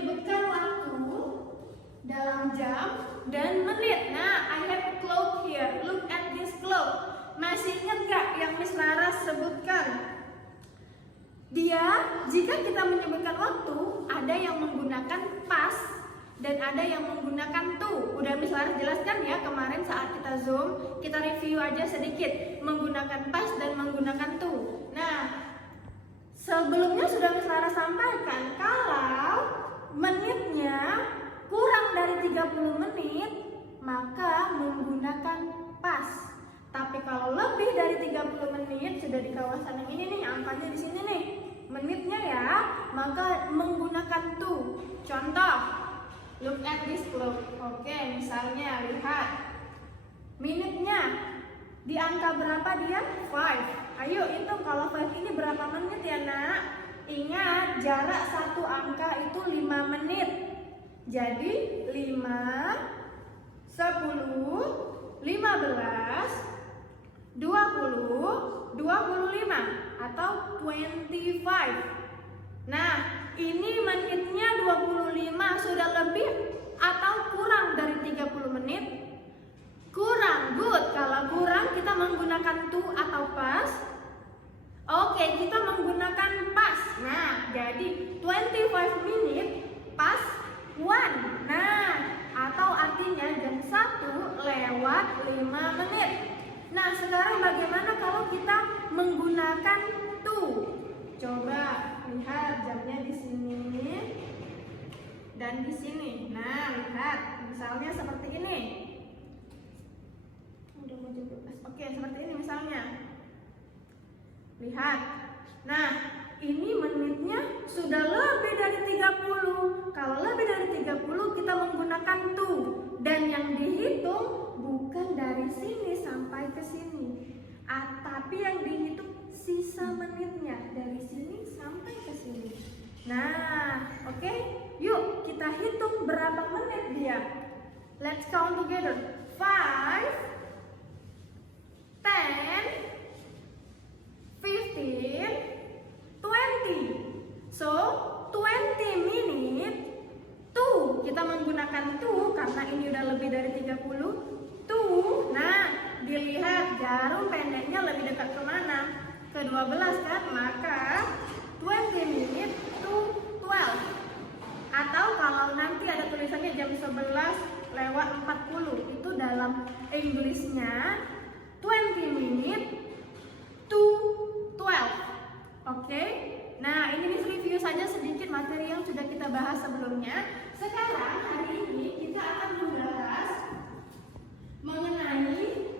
menyebutkan waktu dalam jam dan menit. Nah, I have a clock here. Look at this clock. Masih ingat gak yang Miss Laras sebutkan? Jika kita menyebutkan waktu, ada yang menggunakan past dan ada yang menggunakan to. Udah Miss Laras jelaskan ya kemarin saat kita Zoom, kita review aja sedikit menggunakan past dan menggunakan to. Nah, sebelumnya sudah Miss Laras sampaikan kalau menitnya kurang dari 30 menit maka menggunakan past. Tapi kalau lebih dari 30 menit sudah di kawasan yang ini nih, angkanya di sini nih, menitnya ya, maka menggunakan to. Contoh, look at this clock. Oke, misalnya lihat minitnya di angka berapa dia? 5. Ayo hitung kalau 5 ini berapa menit ya nak? Ingat jarak satu angka itu 5 menit. Jadi 5, 10, 15, 20, 25 atau 25. Nah, ini menitnya 25, sudah lebih atau kurang dari 30 menit? Kurang, good. Kalau kurang kita menggunakan to atau past. Oke, kita menggunakan past. Nah, jadi 25 menit past 1. Nah, atau artinya jam 1 lewat 5 menit. Nah, sekarang bagaimana kalau kita menggunakan to? Coba lihat jamnya di sini dan di sini. Nah, lihat misalnya seperti ini. Udah mau jam 12. Oke, seperti ini misalnya. Lihat. Nah, ini menitnya sudah lebih dari 30. Kalau lebih dari 30 kita menggunakan to. Dan yang dihitung bukan dari sini sampai ke sini, tapi yang dihitung sisa menitnya dari sini sampai ke sini. Nah, oke, yuk kita hitung berapa menit dia. Let's count together. 5, 10, 15, 20. So 20 minute to. Kita menggunakan to karena ini udah lebih dari 30. To. Nah, dilihat jarum pendeknya lebih dekat kemana? Ke 12 kan? Maka 20 minute to 12. Atau kalau nanti ada tulisannya jam 11 lewat 40, itu dalam Englishnya 20 minute to 12. Oke? Nah, ini Miss review saja sedikit materi yang sudah kita bahas sebelumnya. Sekarang hari ini kita akan membahas mengenai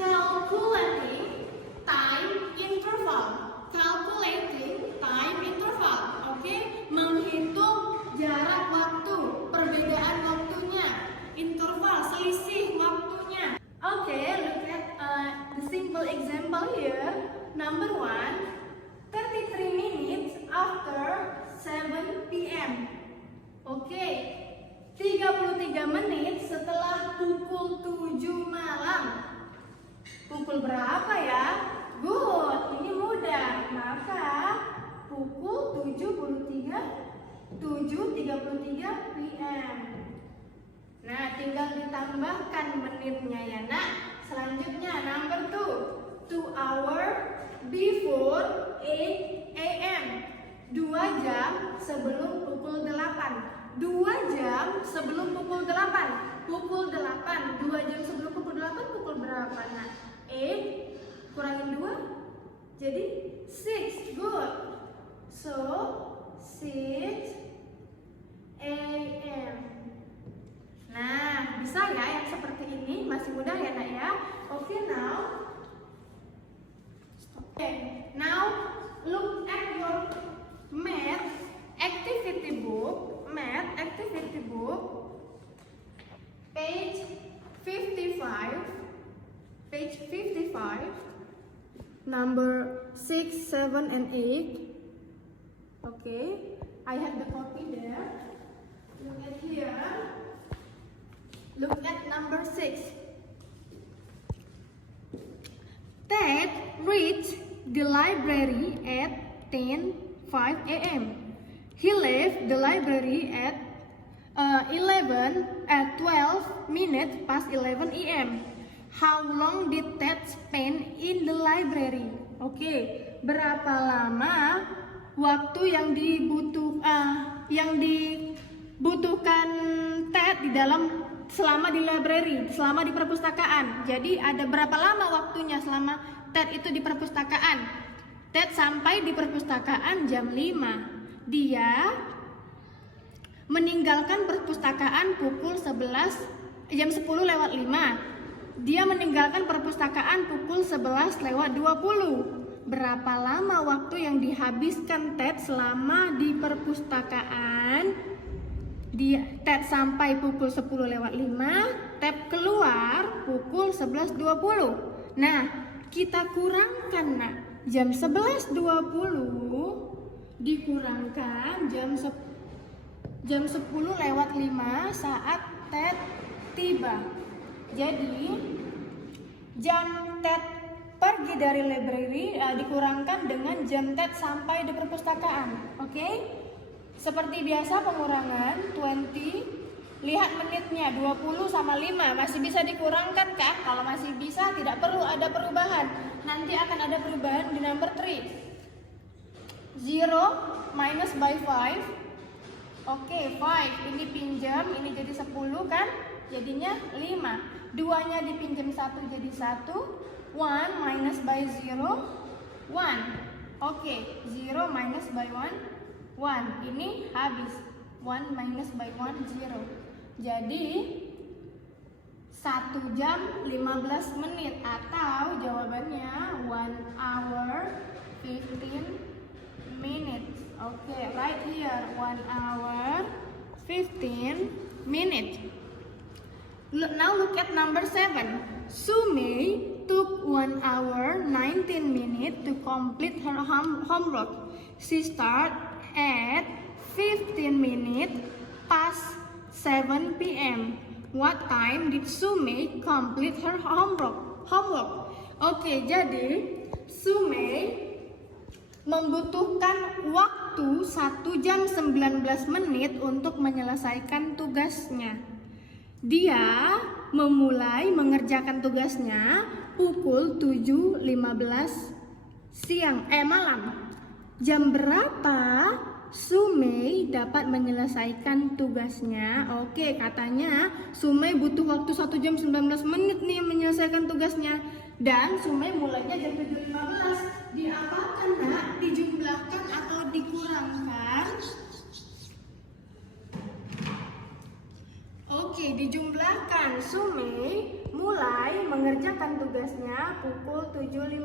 calculating time interval. Calculating time interval. Oke? Menghitung jarak waktu, perbedaan waktunya, interval, selisih waktunya. Oke, look at the simple example here. Number 1, 33 minutes after 7 p.m. Oke, 33 menit setelah pukul 7 malam. Pukul berapa ya? Good, ini mudah. Maka pukul 7.33 p.m. Nah, tinggal ditambahkan menitnya ya nak. Selanjutnya number 2, 2 hour before 8 a.m. 2 jam sebelum pukul 8. 2 jam sebelum pukul 8. Pukul 8. 2 jam sebelum pukul 8 pukul berapa? Nah, 8 kurangin 2 jadi 6. Good. So 6 a.m. Nah, bisa ya yang seperti ini? Masih mudah ya nak ya? Oke, now look at your math activity book. Page 55, number 6, 7, and 8. Okay, I have the copy there. Look at here. Look at number 6. Ted reached the library at 10:05 a.m. He left the library at 12 minutes past 11 a.m. How long did Ted spend in the library? Oke, berapa lama waktu yang dibutuhkan Ted di dalam selama di library, selama di perpustakaan. Jadi ada berapa lama waktunya selama Ted itu di perpustakaan? Ted sampai di perpustakaan jam 5. Dia meninggalkan perpustakaan pukul 11 jam 10 lewat 5. Dia meninggalkan perpustakaan pukul 11 lewat 20. Berapa lama waktu yang dihabiskan Ted selama di perpustakaan? Ted sampai pukul 10 lewat 5, Ted keluar pukul 11.20. Nah, kita kurangkan jam 11.20 dikurangkan jam 10 lewat 5 saat Ted tiba. Jadi jam Ted pergi dari library dikurangkan dengan jam Ted sampai di perpustakaan. Oke? Seperti biasa pengurangan 20, lihat menitnya 20 sama 5 masih bisa dikurangkan kah? Kalau masih bisa tidak perlu ada perubahan. Nanti akan ada perubahan di number 3. 0 minus by 5. Oke, 5 ini pinjam, ini jadi 10 kan? Jadinya 5. 2-nya dipinjam 1 jadi 1. 1 minus by 0, 1. Oke, 0 minus by 1, 1. Ini habis. 1 minus by 1, 0. Jadi 1 jam 15 menit atau jawabannya 1 hour 15 minutes. Okay, right here 1 hour 15 minutes. Now look at number 7. Sumei took 1 hour 19 minutes to complete her homework. She started at 15 minutes past 7 p.m. What time did Sumei complete her homework? Oke, jadi Sumei membutuhkan waktu 1 jam 19 menit untuk menyelesaikan tugasnya. Dia memulai mengerjakan tugasnya pukul 7.15 malam. Jam berapa Sumei dapat menyelesaikan tugasnya? Oke, katanya Sumei butuh waktu 1 jam 19 menit nih menyelesaikan tugasnya. Dan Sumei mulainya jam 7.15. Diapakan nak? Dijumlahkan atau dikurangkan? Oke, dijumlahkan. Sumei mulai mengerjakan tugasnya pukul 7.15.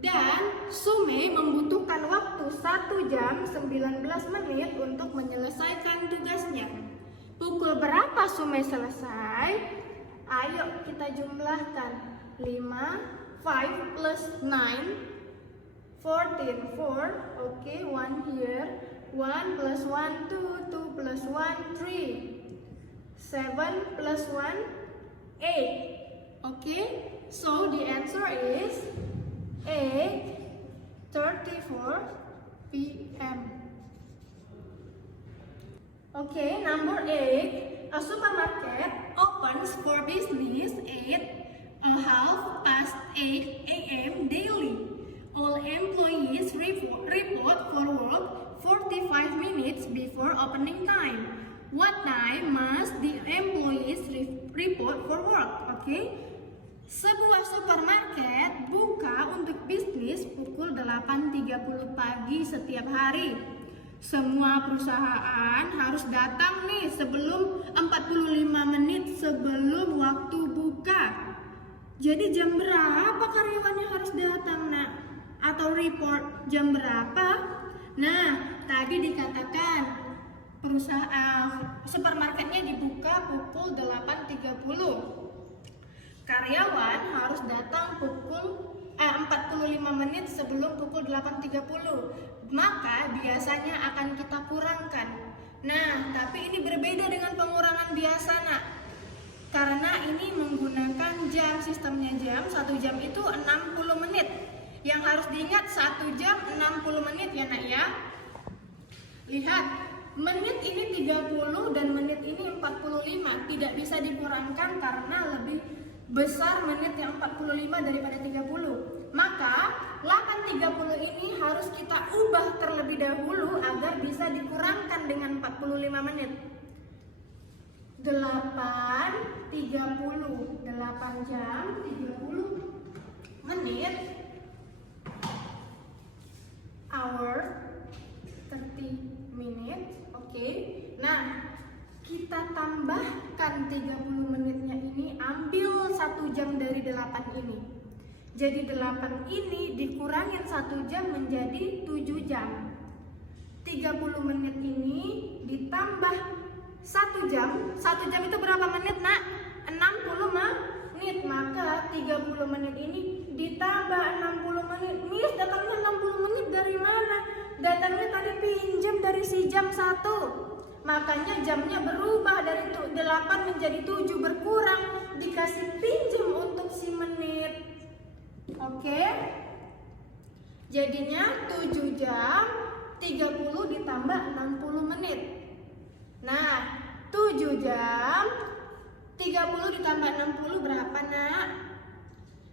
Dan Sumei membutuhkan waktu 1 jam 19 menit untuk menyelesaikan tugasnya. Pukul berapa Sumei selesai? Ayo kita jumlahkan. 5 plus 9 14 4. Oke, 1 here. 1 plus 1 2, 2 plus 1 3, 7 plus 1 8. Okay, so the answer is 8:34 p.m. Okay, number 8. A supermarket opens for business at 8:30 a.m. daily. All employees report for work 45 minutes before opening time. What time must the employees report for work? Okay. Sebuah supermarket buka untuk bisnis pukul 8.30 pagi setiap hari. Semua perusahaan harus datang nih sebelum 45 menit sebelum waktu buka. Jadi jam berapa karyawannya harus datang nak? Atau report jam berapa? Nah, tadi dikatakan supermarketnya dibuka pukul 8.30. Karyawan harus datang pukul 45 menit sebelum pukul 8.30. Maka biasanya akan kita kurangkan. Nah, tapi ini berbeda dengan pengurangan biasa nak. Karena ini menggunakan jam, sistemnya jam. 1 jam itu 60 menit. Yang harus diingat 1 jam 60 menit ya nak ya. Lihat, menit ini 30 dan menit ini 45. Tidak bisa dikurangkan karena lebih besar menit yang 45 daripada 30. Maka 8.30 ini harus kita ubah terlebih dahulu agar bisa dikurangkan dengan 45 menit. 8.30, 8 jam 30 menit, hour 30 minutes. Oke. Nah, kita tambahkan 30 menitnya ini, ambil 1 jam dari 8 ini. Jadi 8 ini dikurangin 1 jam menjadi 7 jam. 30 menit ini ditambah 1 jam. 1 jam itu berapa menit, Nak? 60 menit. Maka 30 menit ini ditambah 60 menit. Miss, datangnya 60 menit dari mana? Datangnya tadi pinjam dari si jam 1. Makanya jamnya berubah dari 8 menjadi 7, berkurang, dikasih pinjam untuk si menit. Oke? Jadinya 7 jam 30 ditambah 60 menit. Nah, 7 jam 30 ditambah 60 berapa, Nak?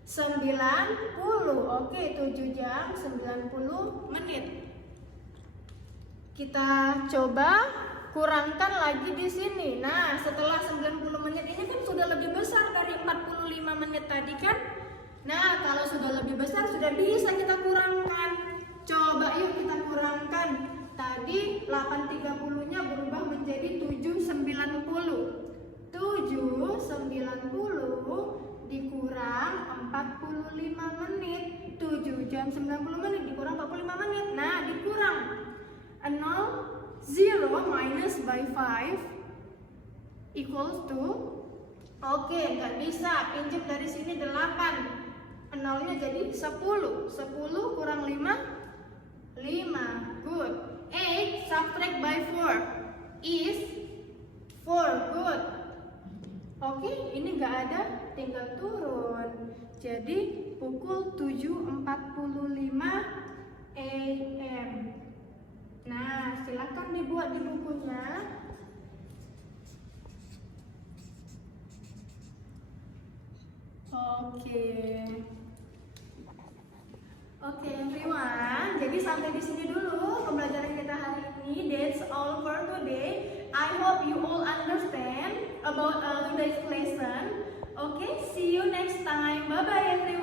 90. Oke, 7 jam 90 menit. Kita coba kurangkan lagi di sini. Nah, setelah 90 menit ini kan sudah lebih besar dari 45 menit tadi kan? Nah, kalau sudah lebih besar sudah bisa kita kurangkan. Coba yuk kita kurangkan. Tadi 8.30-nya berubah menjadi 7.90. 7.90 dikurang 45 menit. 7 jam 90 menit dikurang 45 menit. Nah, dikurang 0 minus by 5 equals to, oke, nggak bisa, pinjam dari sini 8. 0-nya jadi 10. 10 kurang 5, 5. Good. 8 subtract by 4 is 4. Good. Oke, ini nggak ada, tinggal turun. Jadi pukul 7.45 AM. Nah, silakan dibuat di bukunya. Oke everyone, jadi sampai di sini dulu pembelajaran kita hari ini. That's all for today. I hope you all understand about today's lesson. Okay, see you next time. Bye bye everyone.